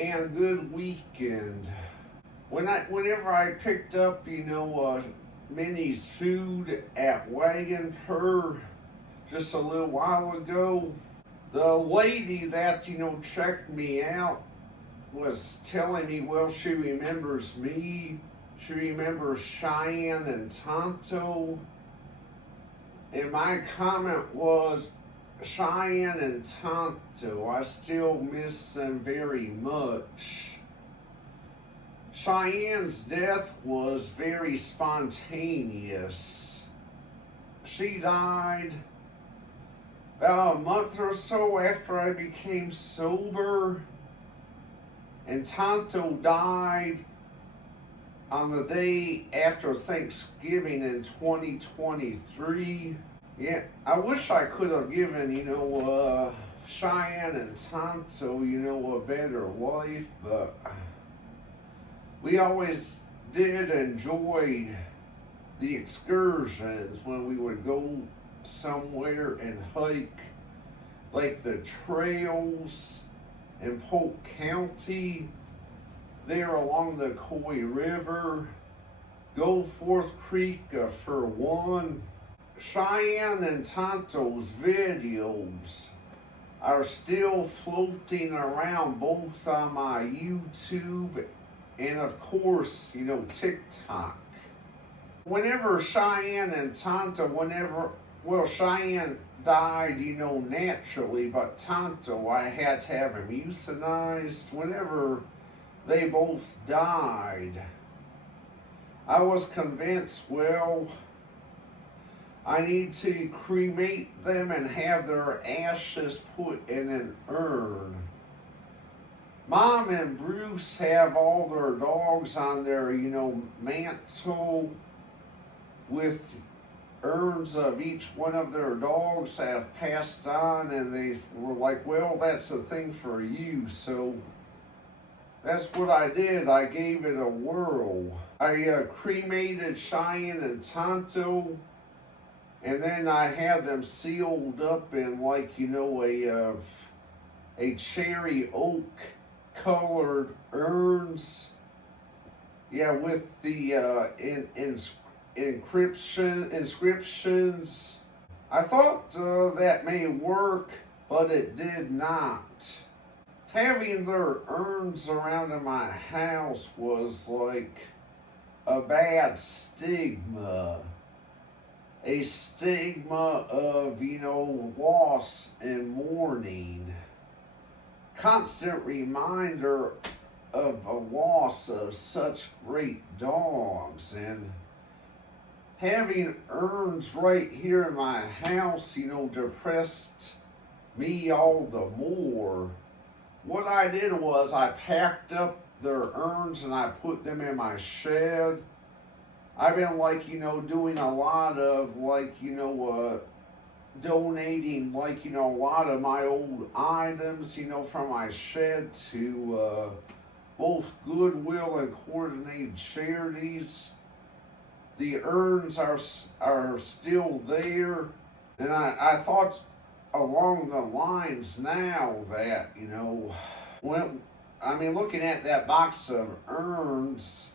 and good weekend. Whenever I picked up, Minnie's food at Wagon Purr just a little while ago, the lady that, checked me out was telling me, well, she remembers me. She remembers Cheyanne and Tonto. And my comment was, Cheyanne and Tonto, I still miss them very much. Cheyenne's death was very spontaneous. She died about a month or so after I became sober, and Tonto died on the day after Thanksgiving in 2023. Yeah, I wish I could have given, Cheyanne and Tonto, a better life, but we always did enjoy the excursions when we would go somewhere and hike, like the trails in Polk County, there along the Coy River, Go Forth Creek for one. Cheyanne and Tonto's videos are still floating around both on my YouTube and of course, TikTok. Whenever Cheyanne and Tonto, Cheyanne died, naturally, but Tonto, I had to have him euthanized. Whenever they both died, I was convinced, I need to cremate them and have their ashes put in an urn. Mom and Bruce have all their dogs on their, mantle with urns of each one of their dogs that have passed on, and they were like, well, that's a thing for you. So that's what I did. I gave it a whirl. I cremated Cheyanne and Tonto, and then I had them sealed up in a cherry oak colored urns, with the inscriptions. I thought that may work, but it did not. Having their urns around in my house was like a bad stigma. A stigma of, loss and mourning. Constant reminder of a loss of such great dogs, and having urns right here in my house, depressed me all the more. What I did was I packed up their urns and I put them in my shed. I've been doing a lot of donating a lot of my old items, from my shed to both Goodwill and coordinated charities. The urns are still there, and I thought along the lines now that, looking at that box of urns,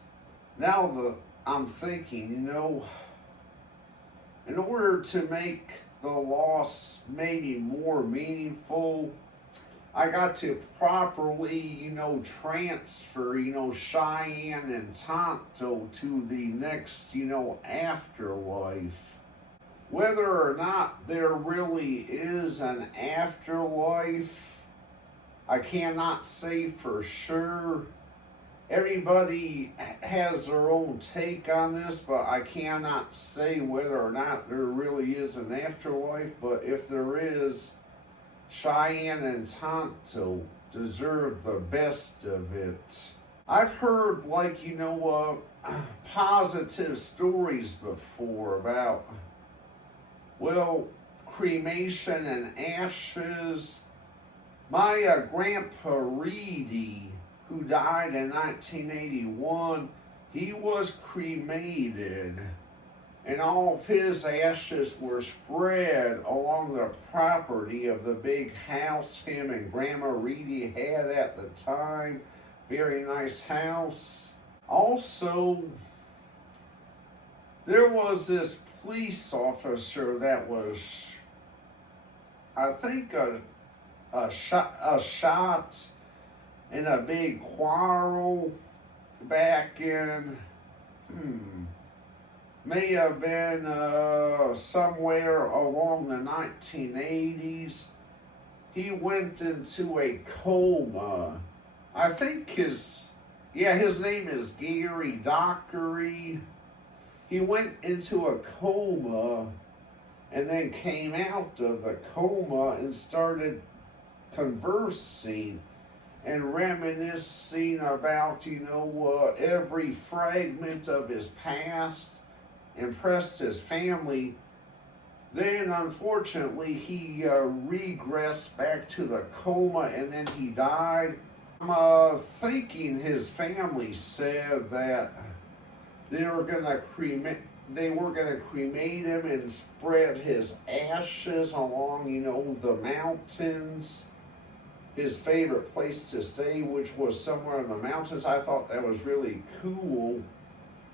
I'm thinking, in order to make the loss maybe more meaningful, I got to properly, transfer, Cheyanne and Tonto to the next, afterlife. Whether or not there really is an afterlife, I cannot say for sure. Everybody has their own take on this, but I cannot say whether or not there really is an afterlife. But if there is, Cheyanne and Tonto deserve the best of it. I've heard positive stories before about, cremation and ashes. My grandpa Reedy, who died in 1981, he was cremated. and all of his ashes were spread along the property of the big house him and Grandma Reedy had at the time. Very nice house. Also, there was this police officer that was, I think, a shot in a big quarrel back in, may have been somewhere along the 1980s. He went into a coma. I think his name is Gary Dockery. He went into a coma and then came out of the coma and started conversing and reminiscing about, every fragment of his past, impressed his family. Then, unfortunately, he regressed back to the coma and then he died. I'm thinking his family said that they were gonna cremate him and spread his ashes along, the mountains. His favorite place to stay, which was somewhere in the mountains. I thought that was really cool.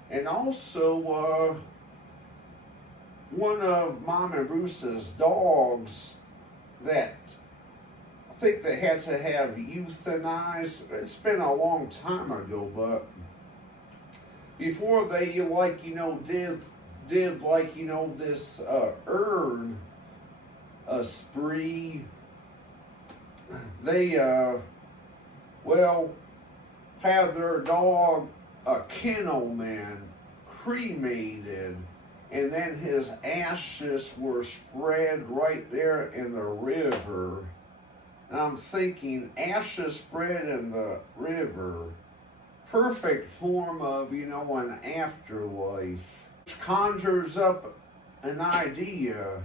And also, one of Mom and Bruce's dogs that I think they had to have euthanized. It's been a long time ago, but before they did this urn spree, they had their dog, a kennelman, cremated, and then his ashes were spread right there in the river. And I'm thinking, ashes spread in the river, perfect form of, an afterlife, which conjures up an idea.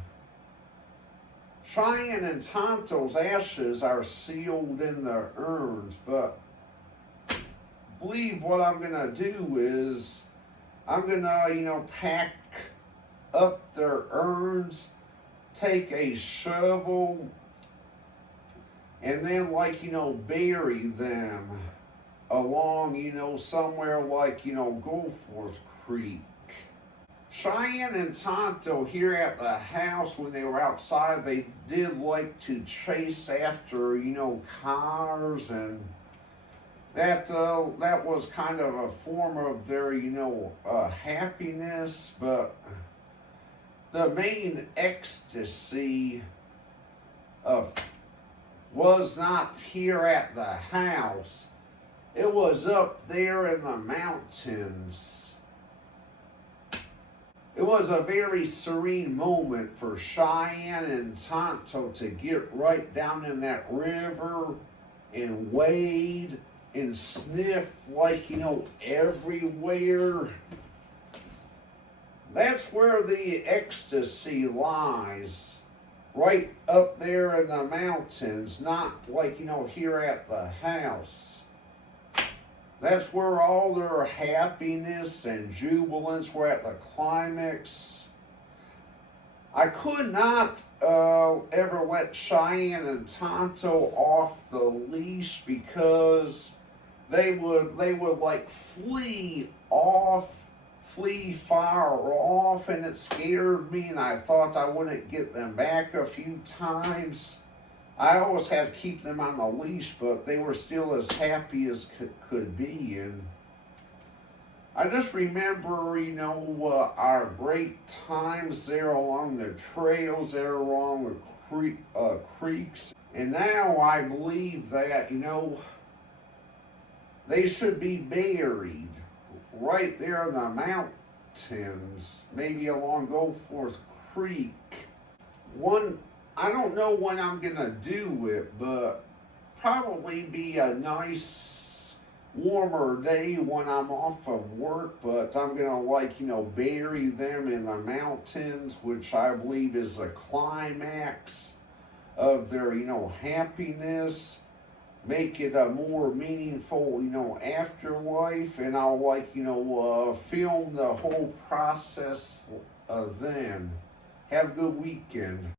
Cheyanne and Tonto's ashes are sealed in the urns, but I believe what I'm gonna do is I'm gonna, pack up their urns, take a shovel, and then bury them along, somewhere like, Goforth Creek. Cheyanne and Tonto here at the house, when they were outside, they did like to chase after, cars, and that was kind of a form of their, happiness. But the main ecstasy was not here at the house. It was up there in the mountains. It was a very serene moment for Cheyanne and Tonto to get right down in that river and wade and sniff everywhere. That's where the ecstasy lies, right up there in the mountains, not here at the house. That's where all their happiness and jubilance were at the climax. I could not ever let Cheyanne and Tonto off the leash because they would flee far off, and it scared me, and I thought I wouldn't get them back a few times. I always had to keep them on the leash, but they were still as happy as could be. And I just remember, our great times there along the trails, there along the creeks. And now I believe that, they should be buried right there in the mountains, maybe along Goforth Creek. I don't know when I'm gonna do it, but probably be a nice warmer day when I'm off of work, but I'm gonna bury them in the mountains, which I believe is the climax of their, happiness. Make it a more meaningful, afterlife, and I'll film the whole process then. Have a good weekend.